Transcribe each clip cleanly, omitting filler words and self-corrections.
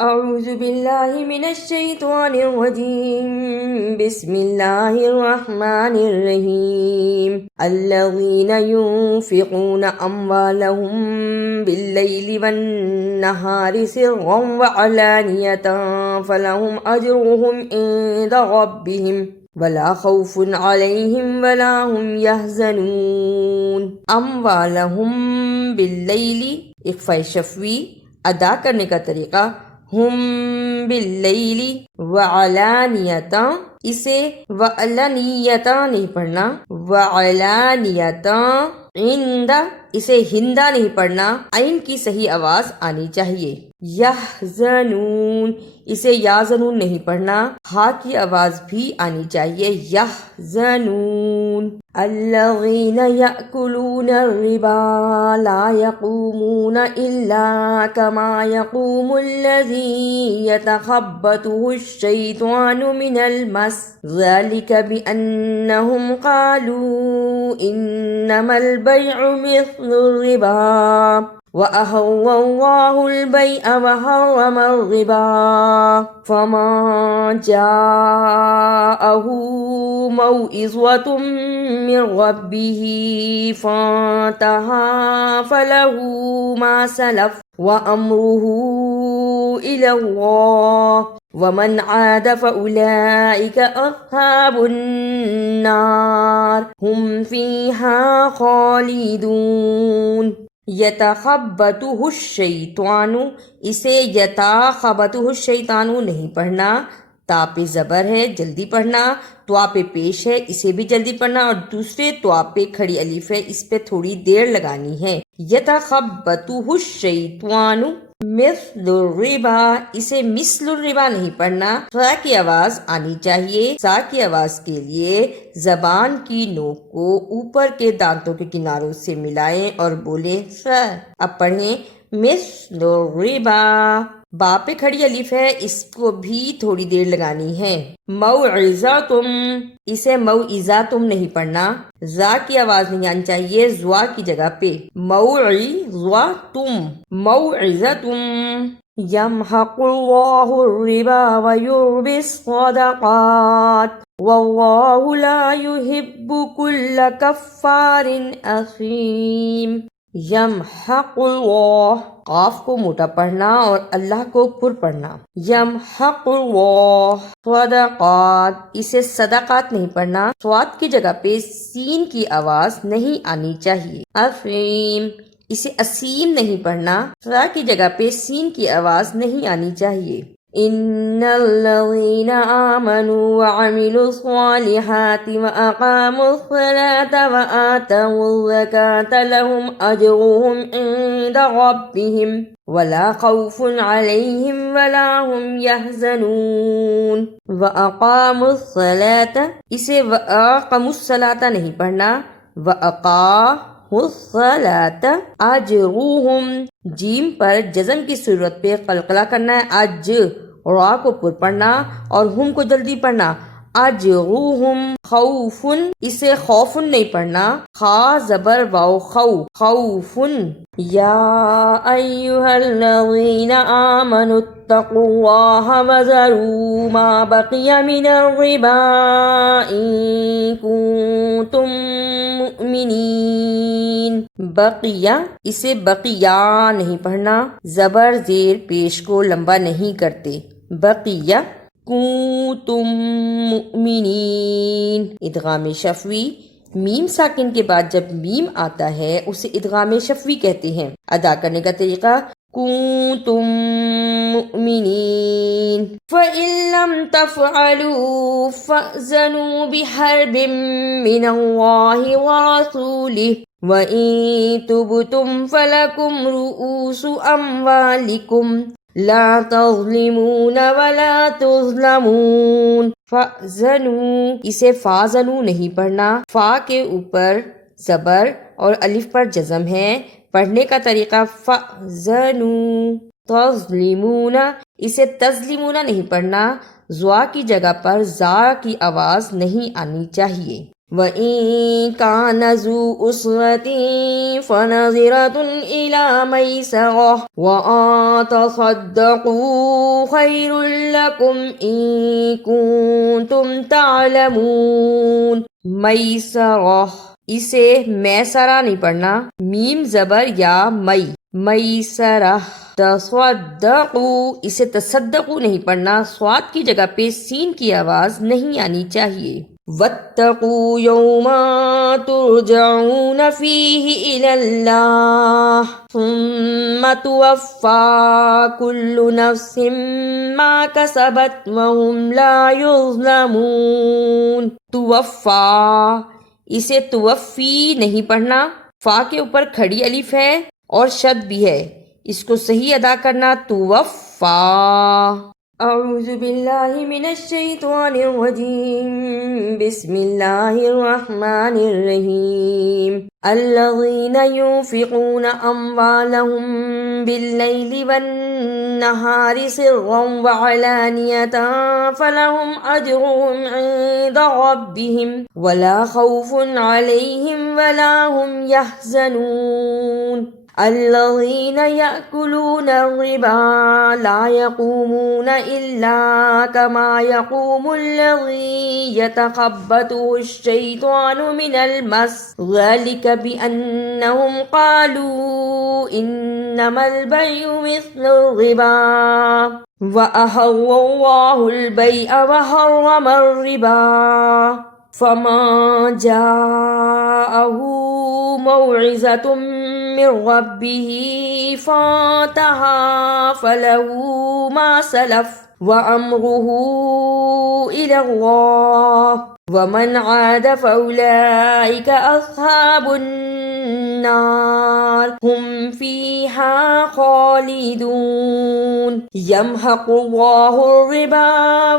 أعوذ بالله من الشيطان الرجيم. بسم الله الرحمن الرحيم. الذين ينفقون أموالهم بالليل والنهار سرا وعلانية فلهم أجرهم عند ربهم ولا خوف عليهم ولا هم يحزنون. اموالهم باللیل اخفاء شفوی ادا کرنے کا طریقہ ہم باللیل وعلانیتاں، اسے وعلانیتاں نہیں پڑھنا، وعلانیتاں. عند، اسے ہندا نہیں پڑھنا، عین کی صحیح آواز آنی چاہیے. یحزنون، اسے یازنون نہیں پڑھنا، ہا کی آواز بھی آنی چاہیے. یحزنون. الذین یأکلون الربا لا یقومون الا کما یقوم الذی یتخبطہ الشیطان من المس ذلک بأنہم قالوا انما البیع مثل الربا وَأَحَلَّ اللَّهُ الْبَيْعَ وَحَرَّمَ الرِّبَا فَمَن جَاءَهُ مَوْعِظَةٌ مِّن رَّبِّهِ فَانتَهَىٰ فَلَهُ مَا سَلَفَ وَأَمْرُهُ إِلَى اللَّهِ وَمَنْ عَادَ فَأُولَٰئِكَ أَصْحَابُ النَّارِ هُمْ فِيهَا خَالِدُونَ. یتخبطہ الشیطان، اسے یتخبطہ الشیطان نہیں پڑھنا، تا پہ زبر ہے جلدی پڑھنا، توا پہ پیش ہے اسے بھی جلدی پڑھنا، اور دوسرے توا پہ کھڑی الف ہے اس پہ تھوڑی دیر لگانی ہے. یتخبطہ الشیطان مثل الربا، اسے مثل الربا نہیں پڑھنا، سا کی آواز آنی چاہیے. سا کی آواز کے لیے زبان کی نوک کو اوپر کے دانتوں کے کناروں سے ملائیں اور بولیں سا. اب پڑھیں مثل الربا. با پہ کھڑی الف ہے اس کو بھی تھوڑی دیر لگانی ہے. موعظتم، اسے موعظتم نہیں پڑھنا، زا کی آواز نہیں آنی چاہیے زوا کی جگہ پہ. موعظتم، موعظتم. یمحق اللہ الربا ویربی الصدقات واللہ لا يحب کل کفار اثیم. یمحق اللہ، قاف کو موٹا پڑھنا اور اللہ کو پر پڑھنا. یمحق اللہ صدقات، اسے صدقات نہیں پڑھنا، صاد کی جگہ پہ سین کی آواز نہیں آنی چاہیے. افیم، اسے اسیم نہیں پڑھنا، را کی جگہ پہ سین کی آواز نہیں آنی چاہیے. ان الذین آمنوا وعملوا الصالحات واقاموا الصلاة وآتوا الزکاة لهم اجرهم عند ربهم ولا خوف علیہم ولا هم يحزنون. واقاموا الصلاة، اسے واقاموا الصلاة نہیں پڑھنا، واقاموا الصلاة. اجرهم، جیم پر جزم کی صورت پہ قلقلہ کرنا ہے، اج را کو پر پڑھنا اور ہم کو جلدی پڑھنا. اجرهم. خوف، اسے خوف نہیں پڑھنا، خا زبر واو خو، خوف. یا ایھا الذین آمنوا اتقوا اللہ وذروا ما بقی من الربا ان کنتم مؤمنین. بقیہ، اسے بقیہ نہیں پڑھنا، زبر زیر پیش کو لمبا نہیں کرتے. بقیہ کنتم مؤمنین. ادغام شفوی، میم ساکن کے بعد جب میم آتا ہے اسے ادغام شفوی کہتے ہیں. ادا کرنے کا طریقہ کنتم مؤمنین. فَإِن لَّمْ تَفْعَلُوا فَأْذَنُوا بِحَرْبٍ مِّنَ اللَّهِ وَرَسُولِهِ وَإِن تُبْتُمْ فَلَكُمْ رُءُوسُ أَمْوَالِكُمْ لا تظلمون ولا تظلمون. فَأْذَنُوا، اسے فَأْذَنُوا نہیں پڑھنا، فا کے اوپر زبر اور الف پر جزم ہے. پڑھنے کا طریقہ فَأْذَنُوا. تظلمون، اسے تظلمون نہیں پڑھنا، زوا کی جگہ پر زا کی آواز نہیں آنی چاہیے. وَإِن كَانَ ذُو أُسْرَةٍ فَنَظِرَةٌ إِلَى مَيْسَرَةٍ وَأَن تَصَدَّقُوا خَيْرٌ لَكُمْ إِن كُنتُمْ تَعْلَمُونَ۔ میسرہ، اسے میسرہ نہیں پڑھنا، میم زبر یا مئی، میسرہ۔ تصدقوا، اسے تصدقوا نہیں پڑھنا، صاد کی جگہ پہ سین کی آواز نہیں آنی چاہیے۔ واتقوا یوما ترجعون فیہ الی اللہ ثم توفی کل نفس ما کسبت وہم لا یظلمون۔ توفی، اسے توفی نہیں پڑھنا، فا کے اوپر کھڑی الف ہے اور شد بھی ہے، اس کو صحیح ادا کرنا توفا۔ اعوذ باللہ من الشیطان الرجیم، بسم اللہ الرحمن الرحیم۔ الذین ينفقون اموالهم باللیل والنہار سرا وعلانیۃ فلہم اجرهم عند ربهم ولا خوف علیہم ولا هم يحزنون۔ الذين يأكلون الربا لا يقومون إلا كما يقوم الذي يتخبطه الشيطان من المس، ذلك بأنهم قالوا إنما البيع مثل الربا وأحل الله البيع وحرم الربا، فمن جاءه موعظة من ربه فانتهى فله ما سلف وأمره إلى الله ومن عاد فأولئك أصحاب النار هم فيها خالدون۔ يمحق الله الربا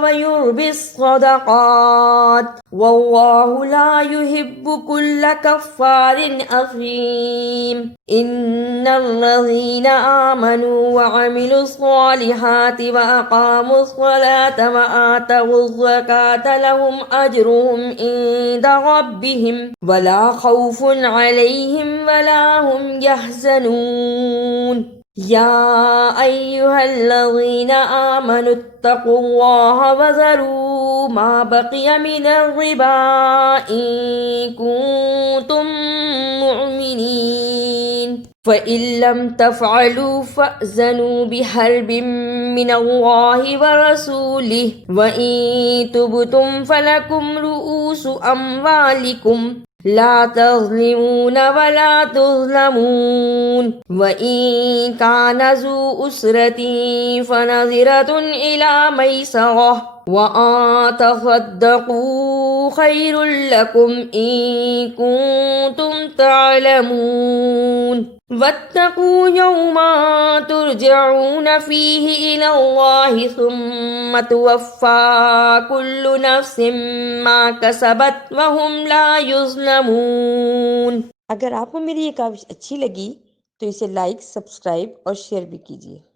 ويربي الصدقات والله لا يحب كل كفار أثيم۔ إن الذين آمنوا وعملوا الصالحات وأقاموا الصلاة وآتوا الزكاة لهم أجرهم عند ربهم ولا خوف عليهم ولا هم يحزنون۔ يا أيها الذين آمنوا اتقوا الله وذروا ما بقي من الربا إن كنتم مؤمنين، فإن لم تفعلوا فأذنوا بحرب من الله ورسوله وإن تبتم فلكم رؤوس أموالكم لا تظلمون ولا تظلمون۔ وإن كان ذو أسرة فنظرة إلى ميسرة وأن تصدقوا خير لكم إن كنتم تعلمون۔ واتقوا يوما ترجعون فيه إلى الله ثم توفى كل نفس ما كسبت وهم لا يظلمون۔ اگر آپ کو میری یہ کاوش اچھی لگی تو اسے لائک، سبسکرائب اور شیئر بھی کیجیے۔